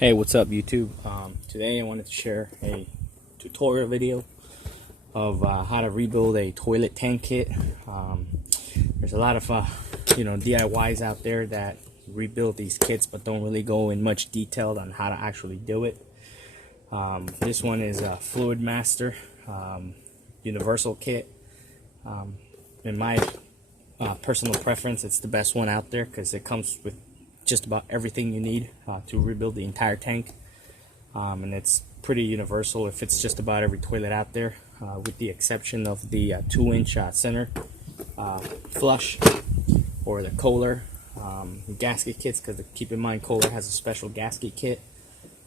Hey, what's up YouTube? Today I wanted to share a tutorial video of how to rebuild a toilet tank kit. There's a lot of DIYs out there that rebuild these kits but don't really go in much detail on how to actually do it. This one is a Fluid Master universal kit. In my personal preference, it's the best one out there because it comes with just about everything you need to rebuild the entire tank, and it's pretty universal. It fits just about every toilet out there, with the exception of the 2-inch center flush or the Kohler gasket kits, because keep in mind Kohler has a special gasket kit.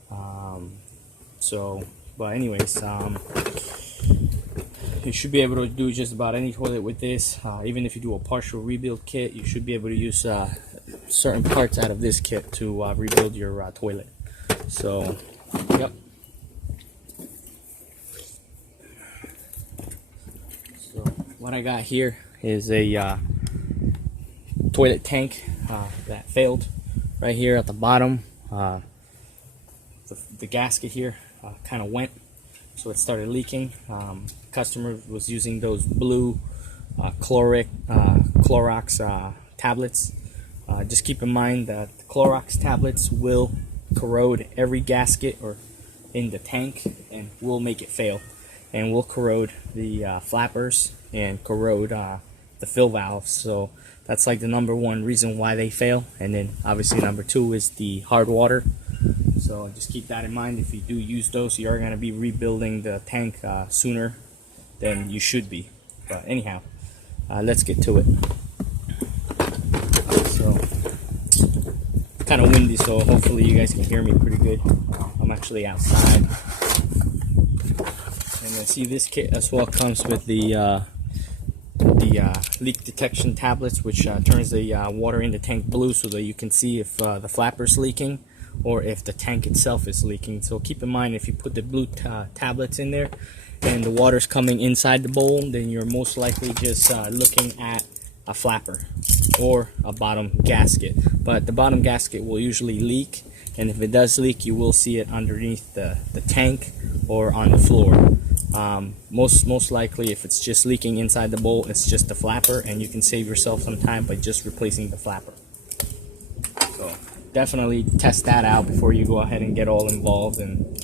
But anyways, you should be able to do just about any toilet with this. Even if you do a partial rebuild kit, you should be able to use certain parts out of this kit to rebuild your toilet. So, yep. So what I got here is a toilet tank that failed right here at the bottom. The gasket here kind of went, so it started leaking. Customer was using those blue Clorox tablets. Just keep in mind that the Clorox tablets will corrode every gasket or in the tank and will make it fail, and will corrode the flappers and corrode the fill valves. So that's like the #1 reason why they fail. And then obviously #2 is the hard water. So just keep that in mind. If you do use those, you are going to be rebuilding the tank sooner than you should be. But anyhow, let's get to it. So kind of windy, so hopefully you guys can hear me pretty good. I'm actually outside. And then see, this kit as well comes with the leak detection tablets, which turns the water in the tank blue so that you can see if the flapper's leaking or if the tank itself is leaking. So keep in mind, if you put the blue tablets in there and the water's coming inside the bowl, then you're most likely just looking at a flapper or a bottom gasket. But the bottom gasket will usually leak, and if it does leak, you will see it underneath the tank or on the floor. Most likely, if it's just leaking inside the bowl, it's just the flapper, and you can save yourself some time by just replacing the flapper. So definitely test that out before you go ahead and get all involved and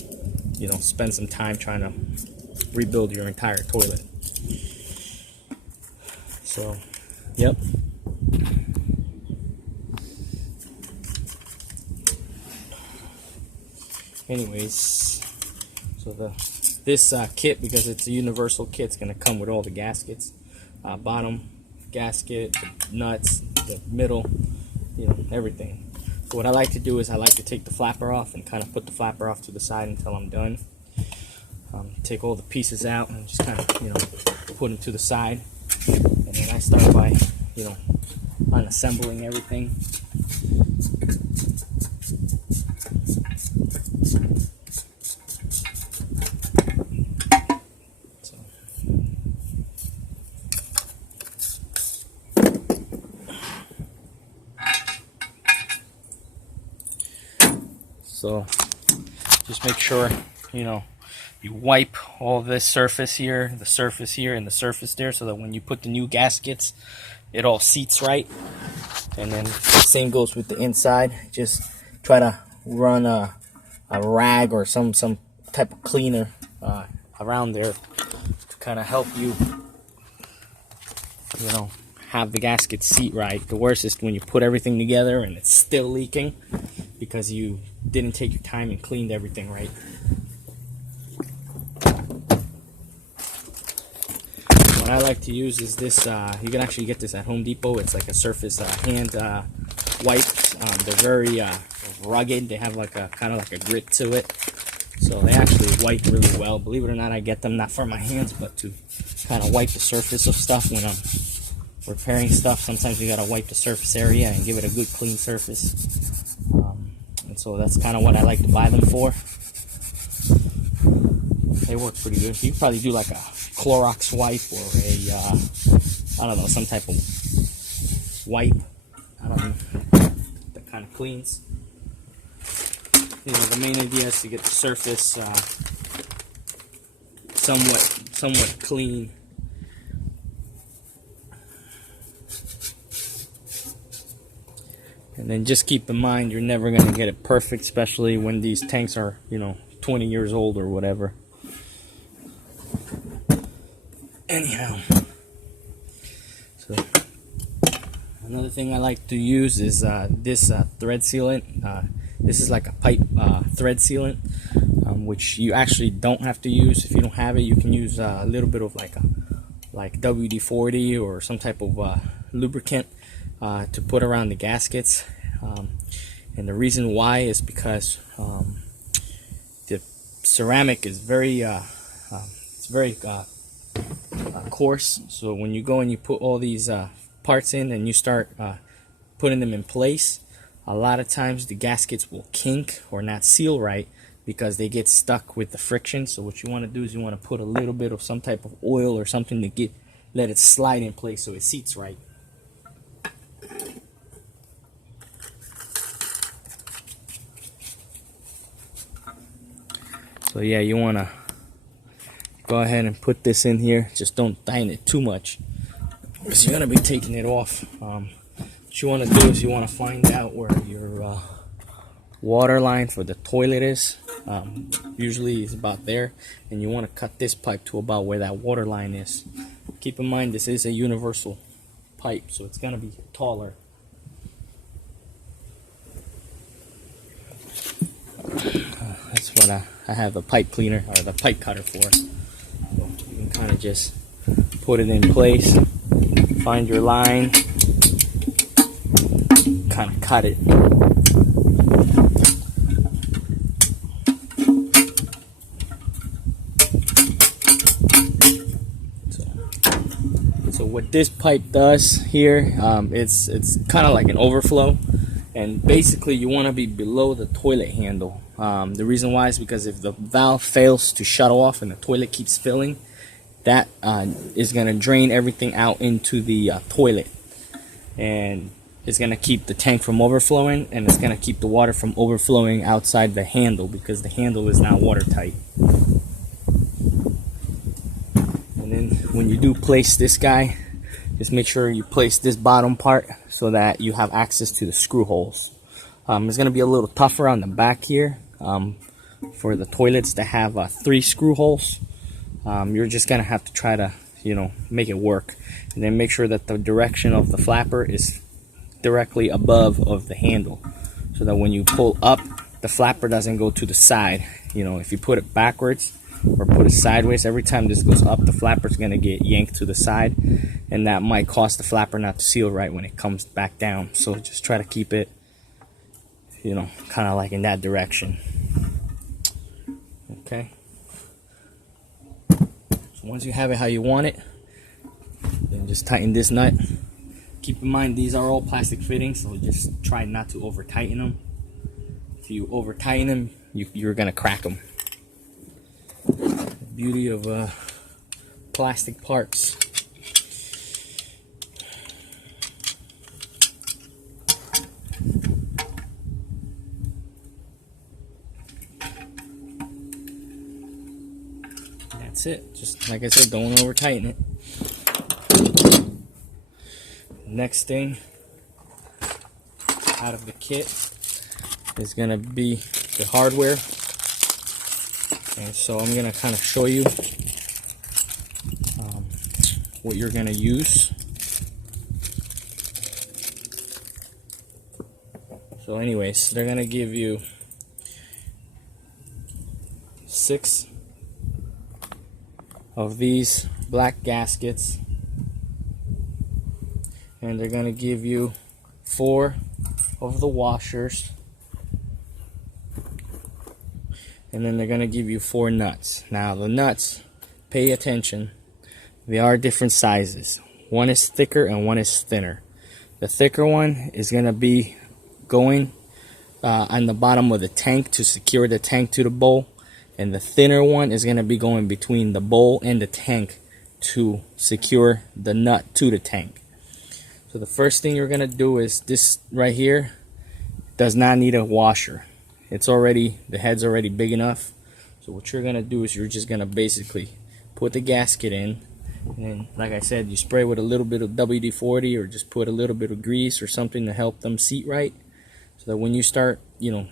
spend some time trying to rebuild your entire toilet. So yep. Anyways, so this kit, because it's a universal kit, it's going to come with all the gaskets. Bottom gasket, the nuts, the middle, everything. So what I like to do is I like to take the flapper off and kind of put the flapper off to the side until I'm done. Take all the pieces out and just kind of put them to the side. And then I start by unassembling everything. So just make sure you wipe all this surface here, the surface here, and the surface there, so that when you put the new gaskets, it all seats right. And then the same goes with the inside. Just try to run a rag or some type of cleaner around there to kind of help you have the gasket seat right. The worst is when you put everything together and it's still leaking because you didn't take your time and cleaned everything right. What I like to use is this. You can actually get this at Home Depot. It's like a surface hand wipes. They're very rugged. They have like a kind of like a grit to it, so they actually wipe really well. Believe it or not, I get them not for my hands, but to kind of wipe the surface of stuff when I'm repairing stuff. Sometimes you gotta wipe the surface area and give it a good clean surface. And so that's kind of what I like to buy them for. They work pretty good. You can probably do like a Clorox wipe or I don't know, some type of wipe. I don't know, that kind of cleans. the main idea is to get the surface somewhat clean. And then just keep in mind, you're never going to get it perfect, especially when these tanks are, 20 years old or whatever. Anyhow, so another thing I like to use is this thread sealant. This is like a pipe thread sealant, which you actually don't have to use. If you don't have it, you can use a little bit of like WD-40 or some type of lubricant to put around the gaskets. And the reason why is because the ceramic is very coarse. So when you go and you put all these parts in and you start putting them in place, a lot of times the gaskets will kink or not seal right because they get stuck with the friction. So what you want to do is you want to put a little bit of some type of oil or something to let it slide in place so it seats right. So yeah, you want to go ahead and put this in here. Just don't tighten it too much because you're going to be taking it off. What you want to do is you want to find out where your water line for the toilet is. Usually it's about there, and you want to cut this pipe to about where that water line is. Keep in mind this is a universal pipe, so it's going to be taller. That's what I have the pipe cleaner or the pipe cutter for. So you can kind of just put it in place, find your line, kind of cut it. So what this pipe does here, it's kind of like an overflow. And basically you want to be below the toilet handle. The reason why is because if the valve fails to shut off and the toilet keeps filling, that is going to drain everything out into the toilet. And it's going to keep the tank from overflowing, and it's going to keep the water from overflowing outside the handle because the handle is not watertight. And then when you do place this guy, just make sure you place this bottom part so that you have access to the screw holes. It's going to be a little tougher on the back here for the toilets to have 3 screw holes. You're just going to have to try to, make it work. And then make sure that the direction of the flapper is directly above of the handle, so that when you pull up, the flapper doesn't go to the side. If you put it backwards or put it sideways, every time this goes up, the flapper's going to get yanked to the side, and that might cause the flapper not to seal right when it comes back down. So just try to keep it, kind of like in that direction. Okay. So once you have it how you want it, then just tighten this nut. Keep in mind these are all plastic fittings, so just try not to over tighten them. If you over tighten them, you're going to crack them. The beauty of plastic parts. That's it. Just like I said, don't over tighten it. Next thing out of the kit is going to be the hardware. And so I'm going to kind of show you what you're going to use. So anyways, they're going to give you 6 of these black gaskets, and they're going to give you 4 of the washers, and then they're going to give you 4 nuts. Now the nuts, pay attention, they are different sizes. One is thicker and one is thinner. The thicker one is going to be going on the bottom of the tank to secure the tank to the bowl, and the thinner one is going to be going between the bowl and the tank to secure the nut to the tank. So the first thing you're going to do is this right here does not need a washer. the head's already big enough. So what you're gonna do is you're just gonna basically put the gasket in, and then, like I said, you spray with a little bit of WD-40 or just put a little bit of grease or something to help them seat right, so that when you start, you know,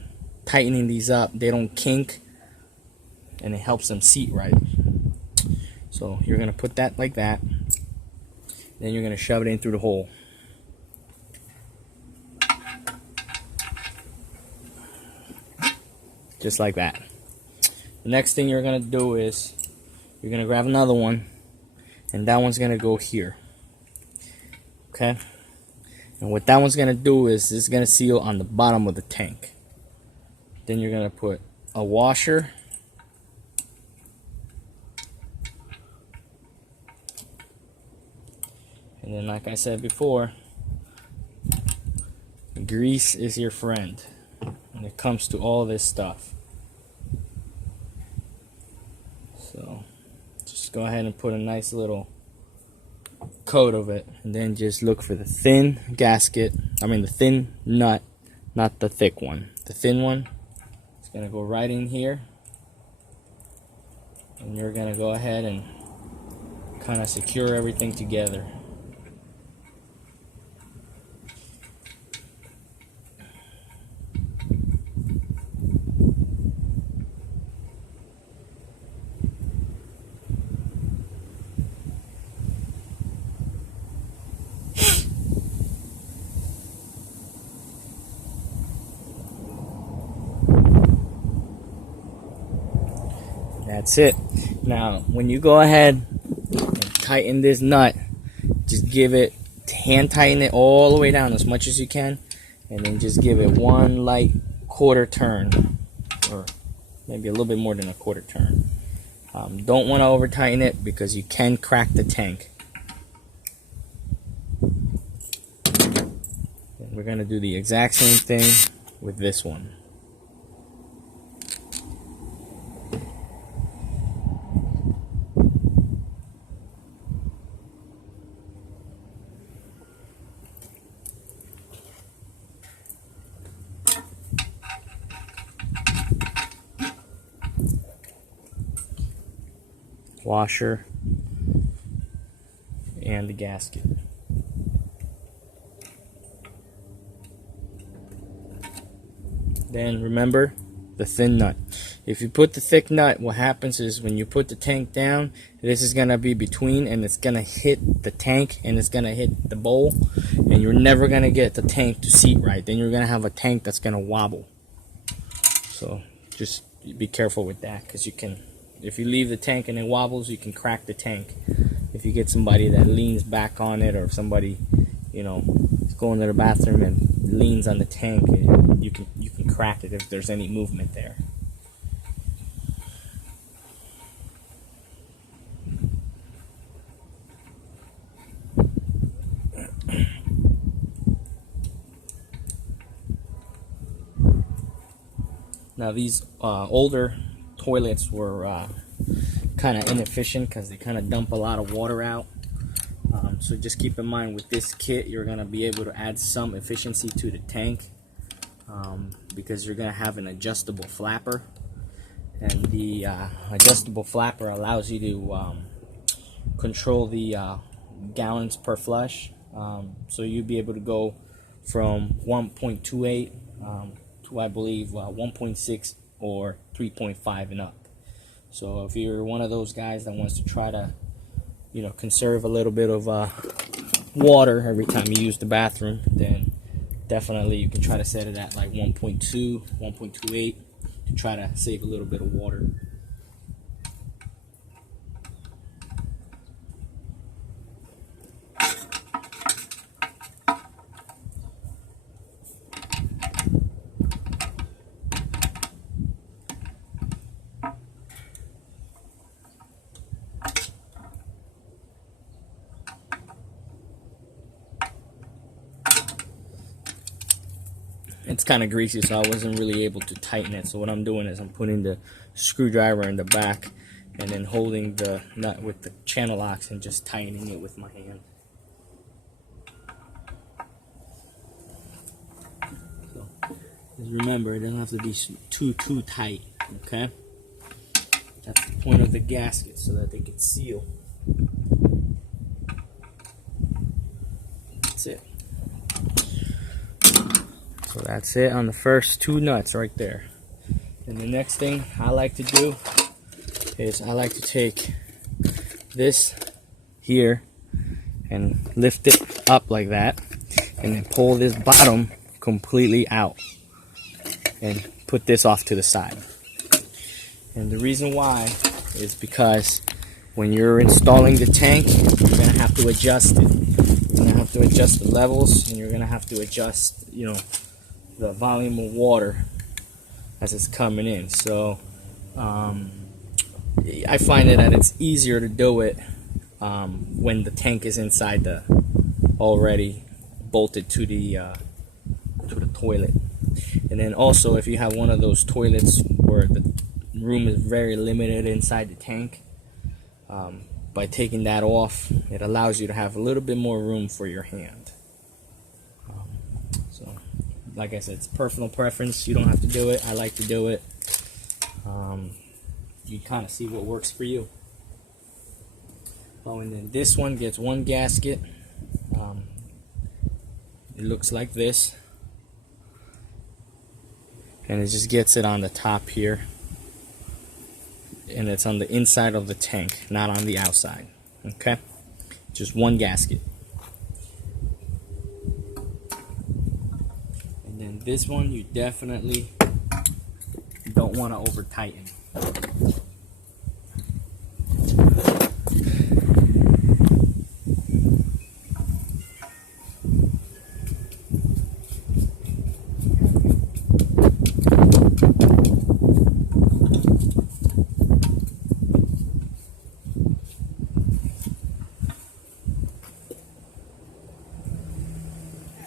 tightening these up, they don't kink, and it helps them seat right. So you're gonna put that like that, then you're gonna shove it in through the hole. Just like that. The next thing you're gonna do is you're gonna grab another one, and that one's gonna go here. Okay? And what that one's gonna do is it's gonna seal on the bottom of the tank. Then you're gonna put a washer, and then, like I said before, grease is your friend when it comes to all this stuff. So just go ahead and put a nice little coat of it, and then just look for the thin gasket. The thin nut, not the thick one. The thin one. It's gonna go right in here, and you're gonna go ahead and kind of secure everything together. That's it. Now, when you go ahead and tighten this nut, just give it, hand tighten it all the way down as much as you can, and then just give it one light quarter turn, or maybe a little bit more than a quarter turn. Don't want to over tighten it because you can crack the tank. And we're going to do the exact same thing with this one. Washer and the gasket. Then remember the thin nut. If you put the thick nut, what happens is when you put the tank down, this is gonna be between, and it's gonna hit the tank, and it's gonna hit the bowl, and you're never gonna get the tank to seat right. Then you're gonna have a tank that's gonna wobble. So just be careful with that, because you can, if you leave the tank and it wobbles, you can crack the tank. If you get somebody that leans back on it, or if somebody, you know, is going to the bathroom and leans on the tank, you can crack it if there's any movement there. Now these older toilets were kind of inefficient because they kind of dump a lot of water out. So just keep in mind, with this kit you're going to be able to add some efficiency to the tank, because you're going to have an adjustable flapper, and the adjustable flapper allows you to control the gallons per flush. So you'll be able to go from 1.28 to, I believe, 1.6 or 3.5 and up. So if you're one of those guys that wants to try to, you know, conserve a little bit of water every time you use the bathroom, then definitely you can try to set it at like 1.2, 1.28 to try to save a little bit of water. It's kind of greasy, so I wasn't really able to tighten it. So what I'm doing is I'm putting the screwdriver in the back and then holding the nut with the channel locks and just tightening it with my hand. So Just remember, it doesn't have to be too tight. Okay, that's the point of the gasket, so that they can seal. That's it. So that's it on the first two nuts right there. And the next thing I like to do is I like to take this here and lift it up like that, and then pull this bottom completely out and put this off to the side. And the reason why is because when you're installing the tank, you're gonna have to adjust it. You're gonna have to adjust the levels, and you're gonna have to adjust, you know, the volume of water as it's coming in. So I find that it's easier to do it when the tank is inside the already bolted to the toilet. And then also, if you have one of those toilets where the room is very limited inside the tank, by taking that off, it allows you to have a little bit more room for your hand. So like I said, it's personal preference. You don't have to do it. I like to do it. You kind of see what works for you. Oh, and then this one gets one gasket. It looks like this, and it just gets it on the top here, and it's on the inside of the tank, not on the outside. Okay, just one gasket. And then this one, you definitely don't want to over tighten.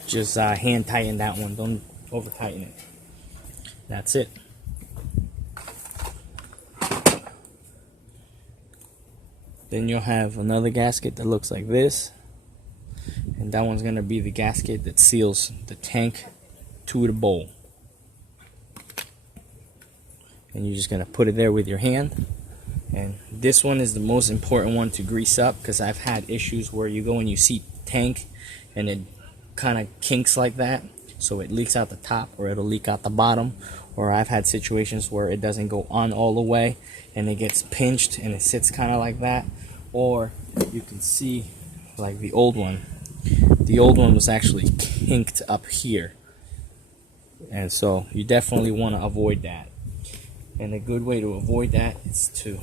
Just hand tighten that one, don't over tighten it. That's it. Then you'll have another gasket that looks like this, and that one's gonna be the gasket that seals the tank to the bowl. And you're just gonna put it there with your hand. And this one is the most important one to grease up, because I've had issues where you go and you seat the tank and it kind of kinks like that, so it leaks out the top, or it'll leak out the bottom. Or I've had situations where it doesn't go on all the way and it gets pinched and it sits kind of like that. Or you can see, like the old one was actually kinked up here, and so you definitely want to avoid that. And a good way to avoid that is to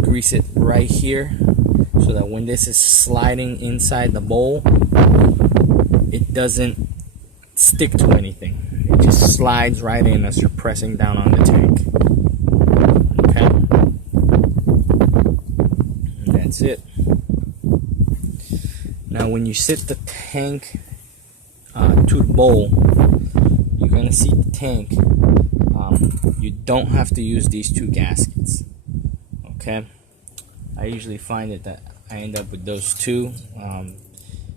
grease it right here, so that when this is sliding inside the bowl, it doesn't stick to anything. It just slides right in as you're pressing down on the tank. Okay? And that's it. Now when you sit the tank to the bowl, you're going to seat the tank. You don't have to use these two gaskets. Okay? I usually find it that I end up with those two.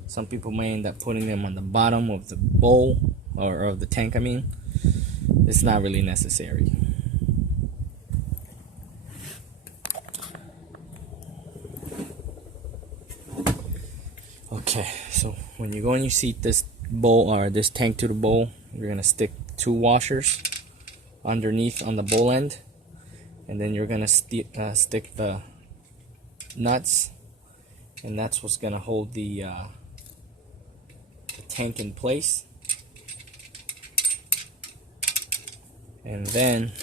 Some people may end up putting them on the bottom of the bowl, or of the tank, I mean. It's not really necessary. Okay, so when you go and you seat this bowl, or this tank to the bowl, you're going to stick 2 washers underneath on the bowl end, and then you're going to stick the nuts, and that's what's going to hold the tank in place. And then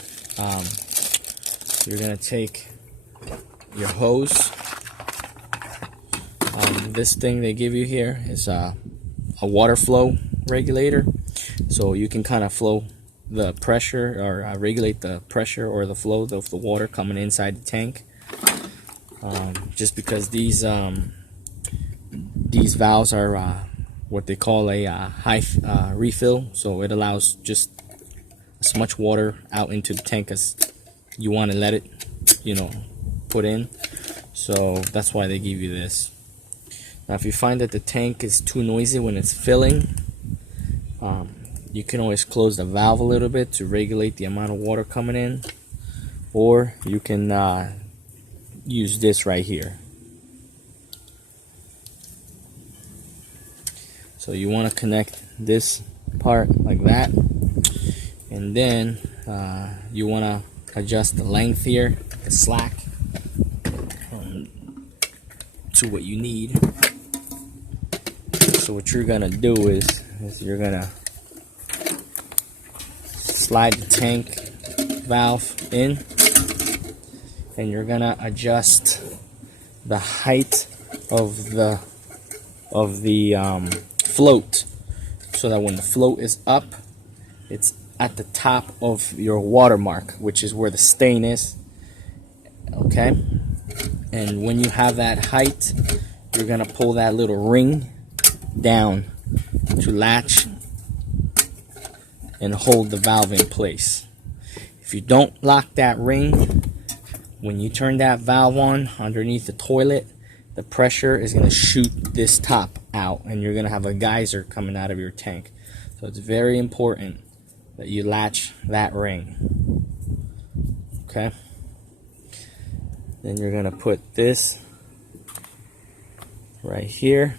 you're going to take your hose. This thing they give you here is a water flow regulator, so you can kind of flow the pressure, or regulate the pressure or the flow of the water coming inside the tank. Just because these valves are what they call a high refill, so it allows just as much water out into the tank as you want to let it, put in. So that's why they give you this. Now if you find that the tank is too noisy when it's filling, you can always close the valve a little bit to regulate the amount of water coming in, or you can use this right here. So you want to connect this part like that, and then you want to adjust the length here, the slack, to what you need. So what you're gonna do is you're gonna slide the tank valve in, and you're gonna adjust the height of the float, so that when the float is up, it's at the top of your watermark, which is where the stain is. Okay, and when you have that height, you're gonna pull that little ring down to latch and hold the valve in place. If you don't lock that ring, when you turn that valve on underneath the toilet, the pressure is going to shoot this top out, and you're going to have a geyser coming out of your tank. So it's very important that you latch that ring. Okay? Then you're going to put this right here,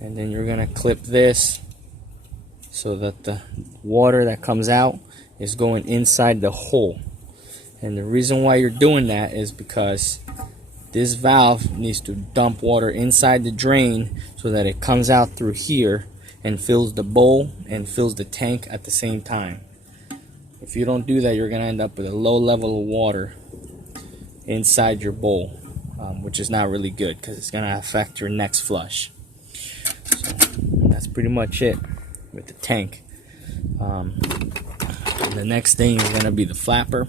and then you're going to clip this so that the water that comes out is going inside the hole. And the reason why you're doing that is because this valve needs to dump water inside the drain so that it comes out through here and fills the bowl and fills the tank at the same time. If you don't do that, you're going to end up with a low level of water inside your bowl, which is not really good because it's going to affect your next flush. So that's pretty much it with the tank. The next thing is going to be the flapper.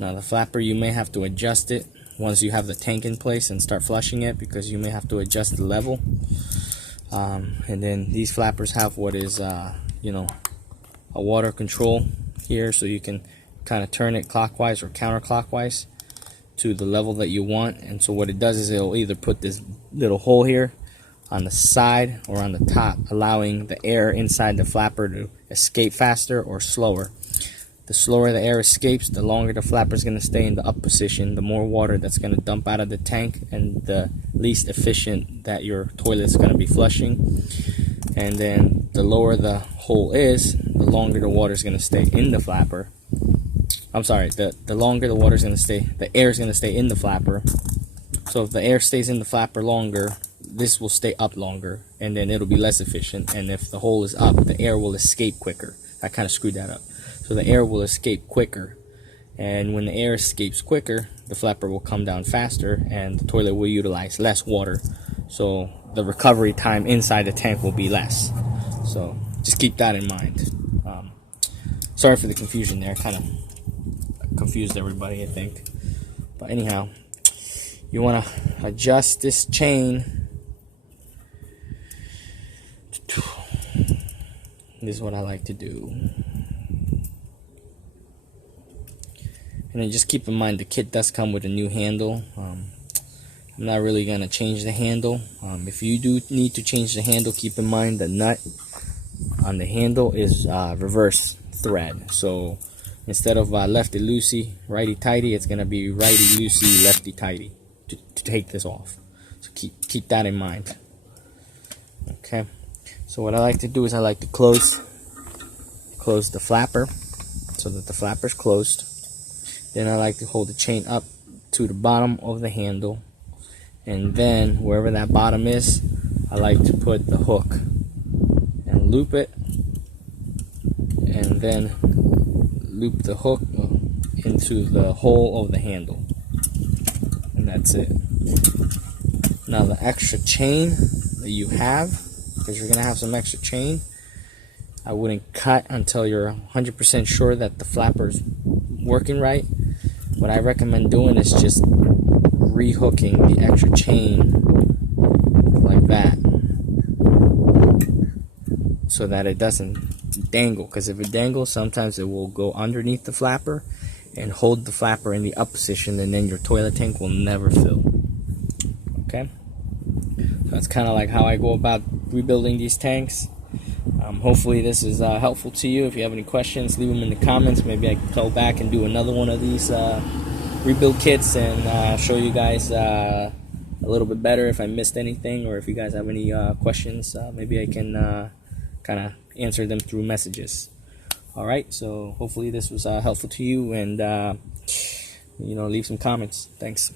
Now the flapper, you may have to adjust it once you have the tank in place and start flushing it, because you may have to adjust the level. And then these flappers have what is you know, a water control here, so you can kind of turn it clockwise or counterclockwise to the level that you want. And so what it does is it'll either put this little hole here on the side or on the top, allowing the air inside the flapper to escape faster or slower. The slower the air escapes, the longer the flapper is going to stay in the up position, the more water that's going to dump out of the tank, and the least efficient that your toilet is going to be flushing. And then the lower the hole is, the longer the water is going to stay in the flapper. I'm sorry, the longer the water is going to stay, the air is going to stay in the flapper. So if the air stays in the flapper longer, this will stay up longer, and then it'll be less efficient. And if the hole is up, the air will escape quicker. I kind of screwed that up. So the air will escape quicker, and when the air escapes quicker, the flapper will come down faster, and the toilet will utilize less water. So the recovery time inside the tank will be less. So just keep that in mind. Sorry for the confusion there. Kind of confused everybody, I think. But anyhow, you want to adjust this chain. This is what I like to do. And then just keep in mind the kit does come with a new handle. I'm not really going to change the handle. If you do need to change the handle, keep in mind the nut on the handle is reverse thread. So instead of lefty loosey, righty tighty, it's going to be righty loosey, lefty tighty to take this off. So keep that in mind. Okay. So what I like to do is I like to close the flapper so that the flapper's closed. Then I like to hold the chain up to the bottom of the handle, and then wherever that bottom is, I like to put the hook and loop it, and then loop the hook into the hole of the handle, and that's it. Now the extra chain that you have, because you're gonna have some extra chain, I wouldn't cut until you're 100% sure that the flapper's working right. What I recommend doing is just rehooking the extra chain like that, so that it doesn't dangle, because if it dangles, sometimes it will go underneath the flapper and hold the flapper in the up position, and then your toilet tank will never fill. Okay, so that's kind of like how I go about rebuilding these tanks. Hopefully this is helpful to you. If you have any questions, leave them in the comments. Maybe I can go back and do another one of these rebuild kits and show you guys a little bit better if I missed anything, or if you guys have any questions, maybe I can kind of answer them through messages. Alright, so hopefully this was helpful to you, and leave some comments. Thanks.